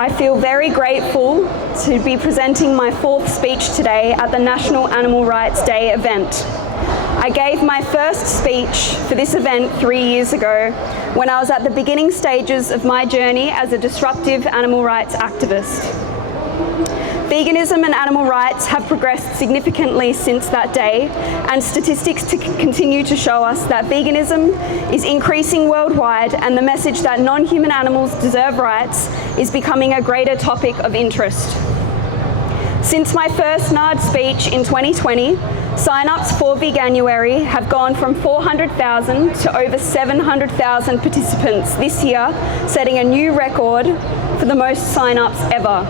I feel very grateful to be presenting my fourth speech today at the National Animal Rights Day event. I gave my first speech for this event 3 years ago when I was at the beginning stages of my journey as a disruptive animal rights activist. Veganism and animal rights have progressed significantly since that day, and statistics continue to show us that veganism is increasing worldwide, and the message that non-human animals deserve rights is becoming a greater topic of interest. Since my first NARD speech in 2020, sign-ups for Veganuary have gone from 400,000 to over 700,000 participants this year, setting a new record for the most sign-ups ever.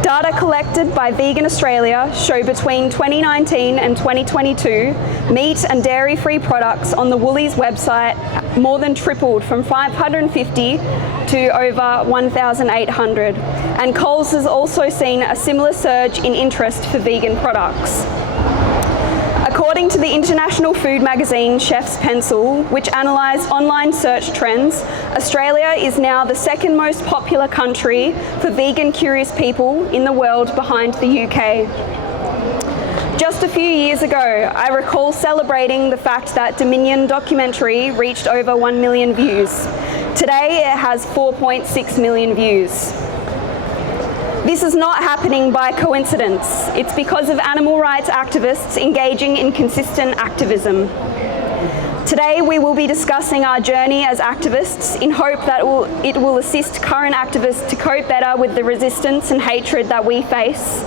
Data collected by Vegan Australia show between 2019 and 2022, meat and dairy-free products on the Woolies website more than tripled from 550 to over 1,800. And Coles has also seen a similar surge in interest for vegan products. According to the international food magazine Chef's Pencil, which analysed online search trends, Australia is now the second most popular country for vegan curious people in the world, behind the UK. Just a few years ago, I recall celebrating the fact that Dominion documentary reached over 1 million views. Today it has 4.6 million views. This is not happening by coincidence. It's because of animal rights activists engaging in consistent activism. Today we will be discussing our journey as activists in hope that it will assist current activists to cope better with the resistance and hatred that we face,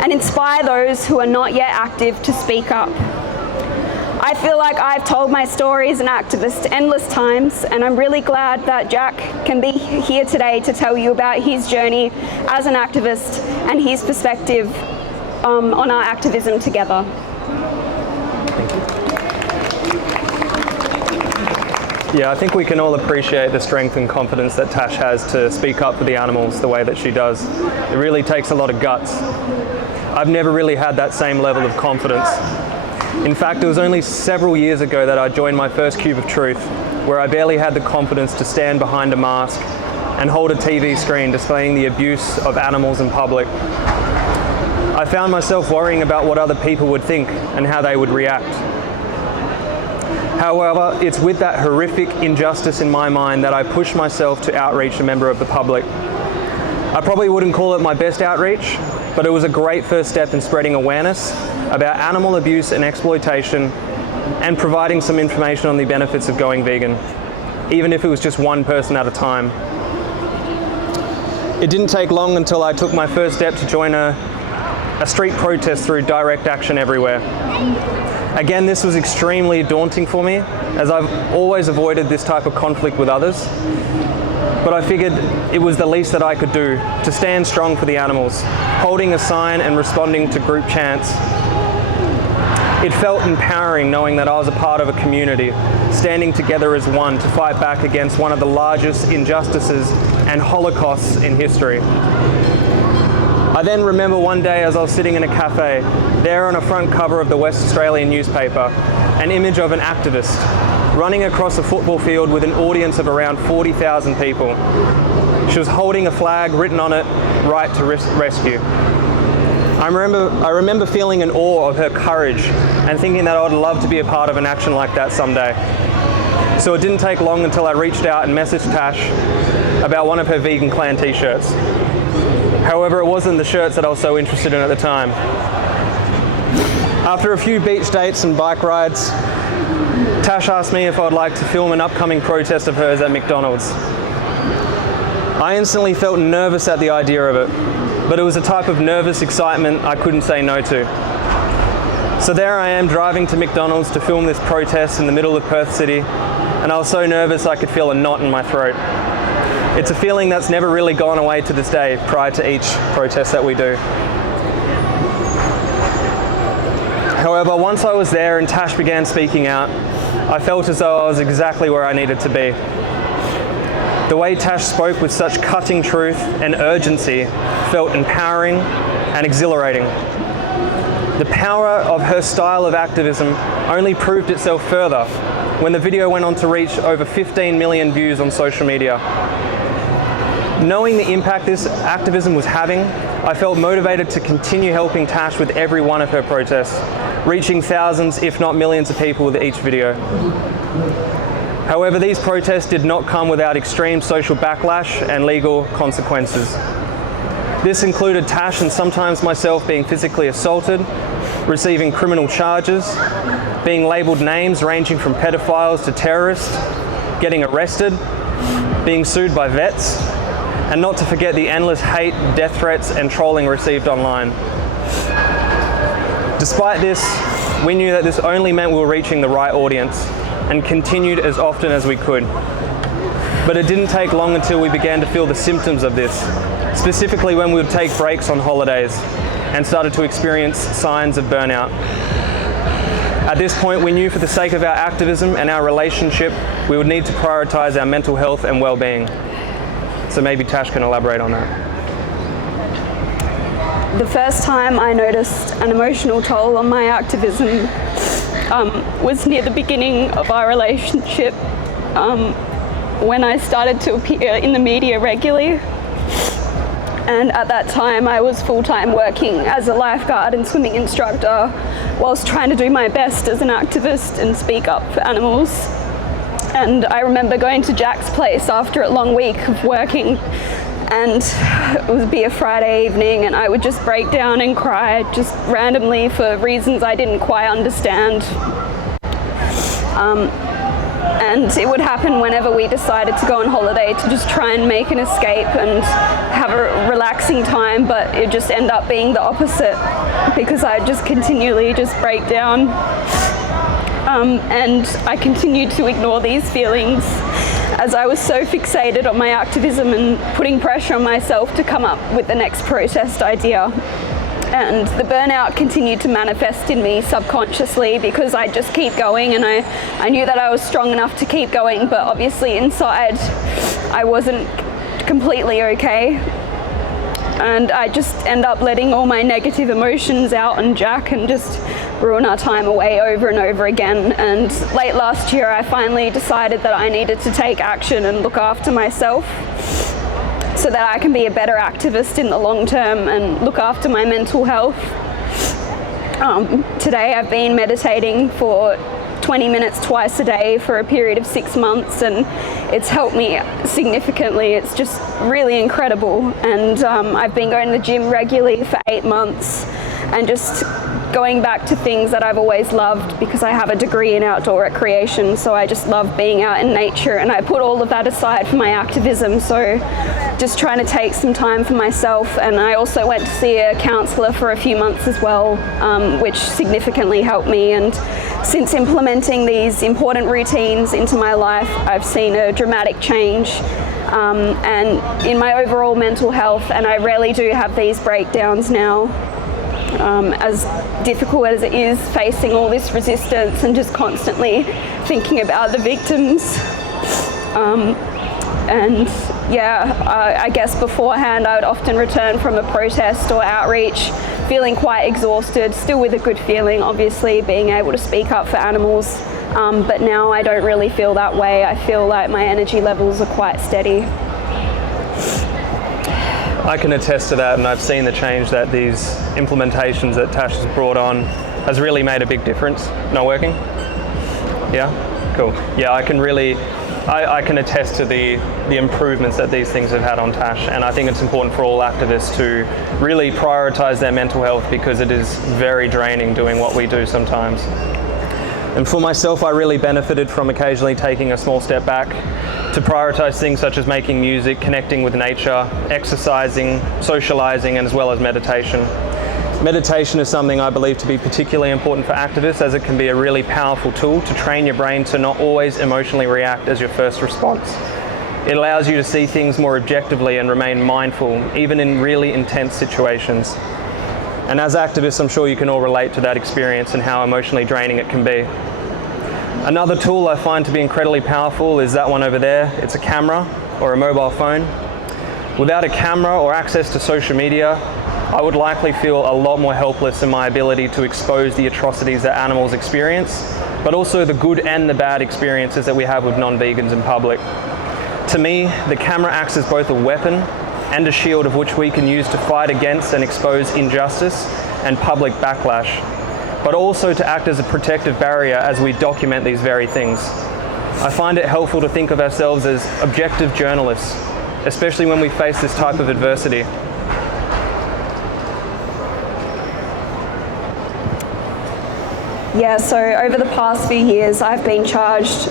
and inspire those who are not yet active to speak up. I feel like I've told my story as an activist endless times, and I'm really glad that Jack can be here today to tell you about his journey as an activist and his perspective on our activism together. Yeah, I think we can all appreciate the strength and confidence that Tash has to speak up for the animals the way that she does. It really takes a lot of guts. I've never really had that same level of confidence. In fact, it was only several years ago that I joined my first Cube of Truth, where I barely had the confidence to stand behind a mask and hold a TV screen displaying the abuse of animals in public. I found myself worrying about what other people would think and how they would react. However, it's with that horrific injustice in my mind that I pushed myself to outreach a member of the public. I probably wouldn't call it my best outreach, but it was a great first step in spreading awareness about animal abuse and exploitation, and providing some information on the benefits of going vegan, even if it was just one person at a time. It didn't take long until I took my first step to join a street protest through Direct Action Everywhere. Again, this was extremely daunting for me, as I've always avoided this type of conflict with others, but I figured it was the least that I could do to stand strong for the animals, holding a sign and responding to group chants. It felt empowering knowing that I was a part of a community, standing together as one to fight back against one of the largest injustices and holocausts in history. I then remember one day as I was sitting in a cafe, there on a front cover of the West Australian newspaper, an image of an activist running across a football field with an audience of around 40,000 people. She was holding a flag written on it, "Right to Rescue." I remember feeling in awe of her courage and thinking that I would love to be a part of an action like that someday. So it didn't take long until I reached out and messaged Tash about one of her Vegan Clan t-shirts. However, it wasn't the shirts that I was so interested in at the time. After a few beach dates and bike rides, Tash asked me if I would like to film an upcoming protest of hers at McDonald's. I instantly felt nervous at the idea of it, but it was a type of nervous excitement I couldn't say no to. So there I am driving to McDonald's to film this protest in the middle of Perth City, and I was so nervous I could feel a knot in my throat. It's a feeling that's never really gone away to this day prior to each protest that we do. However, once I was there and Tash began speaking out, I felt as though I was exactly where I needed to be. The way Tash spoke with such cutting truth and urgency felt empowering and exhilarating. The power of her style of activism only proved itself further when the video went on to reach over 15 million views on social media. Knowing the impact this activism was having, I felt motivated to continue helping Tash with every one of her protests, reaching thousands, if not millions of people with each video. However, these protests did not come without extreme social backlash and legal consequences. This included Tash and sometimes myself being physically assaulted, receiving criminal charges, being labelled names ranging from pedophiles to terrorists, getting arrested, being sued by vets, and not to forget the endless hate, death threats, and trolling received online. Despite this, we knew that this only meant we were reaching the right audience and continued as often as we could. But it didn't take long until we began to feel the symptoms of this, specifically when we would take breaks on holidays and started to experience signs of burnout. At this point, we knew for the sake of our activism and our relationship, we would need to prioritize our mental health and well-being. So maybe Tash can elaborate on that. The first time I noticed an emotional toll on my activism was near the beginning of our relationship, when I started to appear in the media regularly. And at that time I was full-time working as a lifeguard and swimming instructor whilst trying to do my best as an activist and speak up for animals. And I remember going to Jack's place after a long week of working, and it would be a Friday evening and I would just break down and cry just randomly for reasons I didn't quite understand. And it would happen whenever we decided to go on holiday to just try and make an escape and have a relaxing time, but it just ended up being the opposite because I just continually just break down. And I continued to ignore these feelings as I was so fixated on my activism and putting pressure on myself to come up with the next protest idea. And the burnout continued to manifest in me subconsciously because I just keep going, and I knew that I was strong enough to keep going, but obviously inside I wasn't completely okay. And I just end up letting all my negative emotions out on Jack and just ruin our time away over and over again. And late last year I finally decided that I needed to take action and look after myself so that I can be a better activist in the long term and look after my mental health. Today I've been meditating for 20 minutes twice a day for a period of 6 months, and it's helped me significantly. It's just really incredible. And I've been going to the gym regularly for 8 months and just going back to things that I've always loved because I have a degree in outdoor recreation, so I just love being out in nature, and I put all of that aside for my activism. So just trying to take some time for myself. And I also went to see a counsellor for a few months as well, which significantly helped me. And since implementing these important routines into my life, I've seen a dramatic change and in my overall mental health, and I rarely do have these breakdowns now. As difficult as it is facing all this resistance and just constantly thinking about the victims. And yeah, I guess beforehand I would often return from a protest or outreach feeling quite exhausted, still with a good feeling, obviously, being able to speak up for animals. But now I don't really feel that way. I feel like my energy levels are quite steady. I can attest to that, and I've seen the change that these implementations that Tash has brought on has really made a big difference. Not working? Yeah? Cool. Yeah, I can attest to the improvements that these things have had on Tash, and I think it's important for all activists to really prioritize their mental health because it is very draining doing what we do sometimes. And for myself, I really benefited from occasionally taking a small step back to prioritize things such as making music, connecting with nature, exercising, socializing, and as well as meditation. Meditation is something I believe to be particularly important for activists, as it can be a really powerful tool to train your brain to not always emotionally react as your first response. It allows you to see things more objectively and remain mindful, even in really intense situations. And as activists, I'm sure you can all relate to that experience and how emotionally draining it can be. Another tool I find to be incredibly powerful is that one over there. It's a camera or a mobile phone. Without a camera or access to social media, I would likely feel a lot more helpless in my ability to expose the atrocities that animals experience, but also the good and the bad experiences that we have with non-vegans in public. To me, the camera acts as both a weapon and a shield of which we can use to fight against and expose injustice and public backlash, but also to act as a protective barrier as we document these very things. I find it helpful to think of ourselves as objective journalists, especially when we face this type of adversity. Yeah, so over the past few years, I've been charged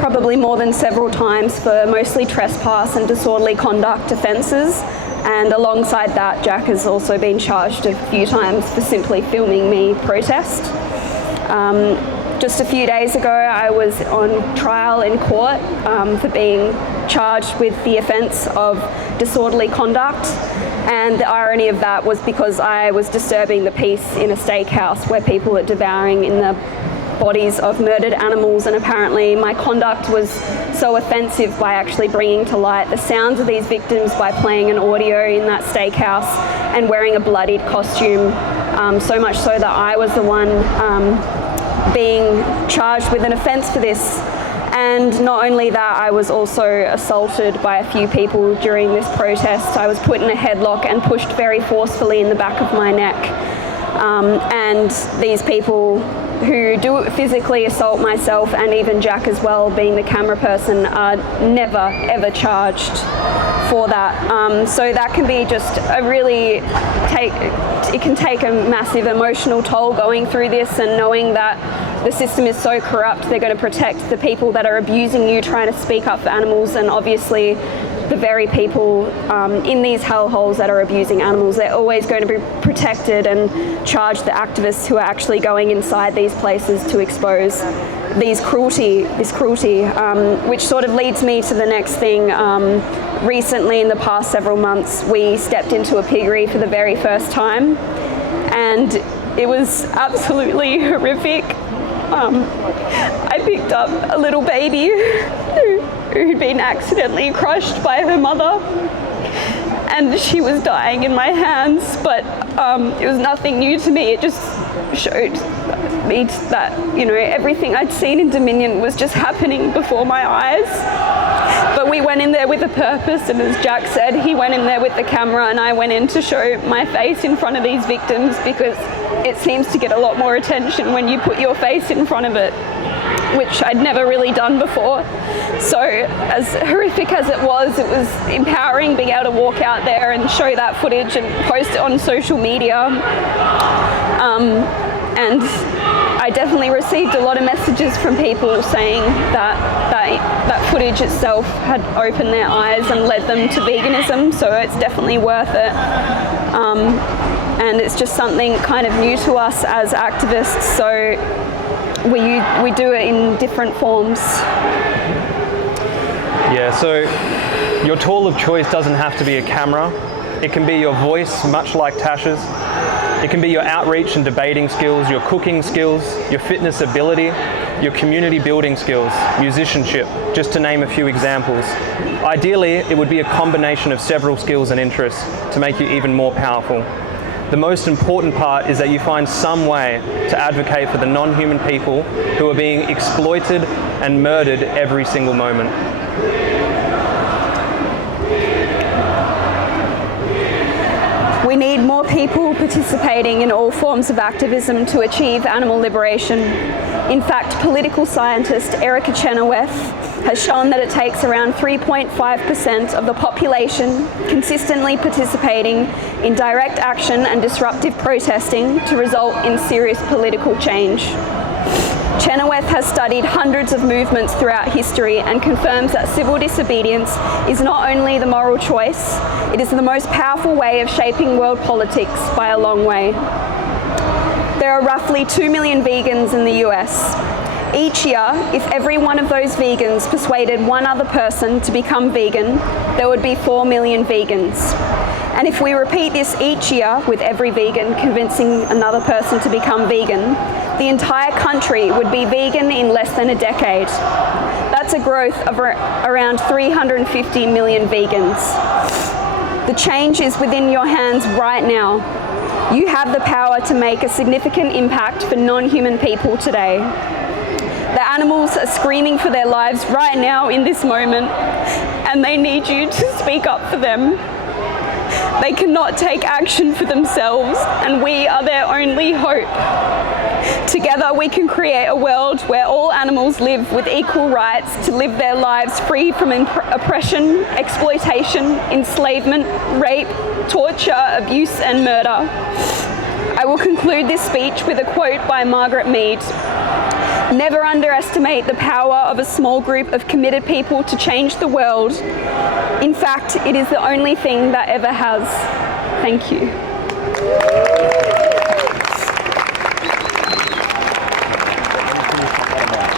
probably more than several times for mostly trespass and disorderly conduct offences. And alongside that, Jack has also been charged a few times for simply filming me protest. Just a few days ago, I was on trial in court for being charged with the offence of disorderly conduct. And the irony of that was because I was disturbing the peace in a steakhouse where people are devouring in the bodies of murdered animals, and apparently my conduct was so offensive by actually bringing to light the sounds of these victims by playing an audio in that steakhouse and wearing a bloodied costume, so much so that I was the one being charged with an offence for this. And not only that, I was also assaulted by a few people during this protest. I was put in a headlock and pushed very forcefully in the back of my neck. And these people who do physically assault myself, and even Jack as well, being the camera person, are never ever charged for that. So that can be just it can take a massive emotional toll going through this, and knowing that the system is so corrupt, they're going to protect the people that are abusing you, trying to speak up for animals, and obviously the very people in these hellholes that are abusing animals, they're always going to be protected and charge the activists who are actually going inside these places to expose this cruelty, which sort of leads me to the next thing. Recently, in the past several months, we stepped into a piggery for the very first time, and it was absolutely horrific. I picked up a little baby who'd been accidentally crushed by her mother, and she was dying in my hands, but it was nothing new to me. It just showed me that, you know, everything I'd seen in Dominion was just happening before my eyes. But we went in there with a purpose, and as Jack said, he went in there with the camera, and I went in to show my face in front of these victims, because it seems to get a lot more attention when you put your face in front of it, which I'd never really done before. So as horrific as it was empowering being able to walk out there and show that footage and post it on social media. And I definitely received a lot of messages from people saying that footage itself had opened their eyes and led them to veganism, so it's definitely worth it. And it's just something kind of new to us as activists, so we do it in different forms. Yeah, so your tool of choice doesn't have to be a camera. It can be your voice, much like Tash's. It can be your outreach and debating skills, your cooking skills, your fitness ability, your community building skills, musicianship, just to name a few examples. Ideally, it would be a combination of several skills and interests to make you even more powerful. The most important part is that you find some way to advocate for the non-human people who are being exploited and murdered every single moment. We need more people participating in all forms of activism to achieve animal liberation. In fact, political scientist Erica Chenoweth has shown that it takes around 3.5% of the population consistently participating in direct action and disruptive protesting to result in serious political change. Chenoweth has studied hundreds of movements throughout history and confirms that civil disobedience is not only the moral choice, it is the most powerful way of shaping world politics by a long way. There are roughly 2 million vegans in the US. Each year, if every one of those vegans persuaded one other person to become vegan, there would be 4 million vegans. And if we repeat this each year with every vegan convincing another person to become vegan, the entire country would be vegan in less than a decade. That's a growth of around 350 million vegans. The change is within your hands right now. You have the power to make a significant impact for non-human people today. The animals are screaming for their lives right now in this moment, and they need you to speak up for them. They cannot take action for themselves, and we are their only hope. Together we can create a world where all animals live with equal rights to live their lives free from oppression, exploitation, enslavement, rape, torture, abuse and murder. I will conclude this speech with a quote by Margaret Mead. "Never underestimate the power of a small group of committed people to change the world. In fact, it is the only thing that ever has." Thank you.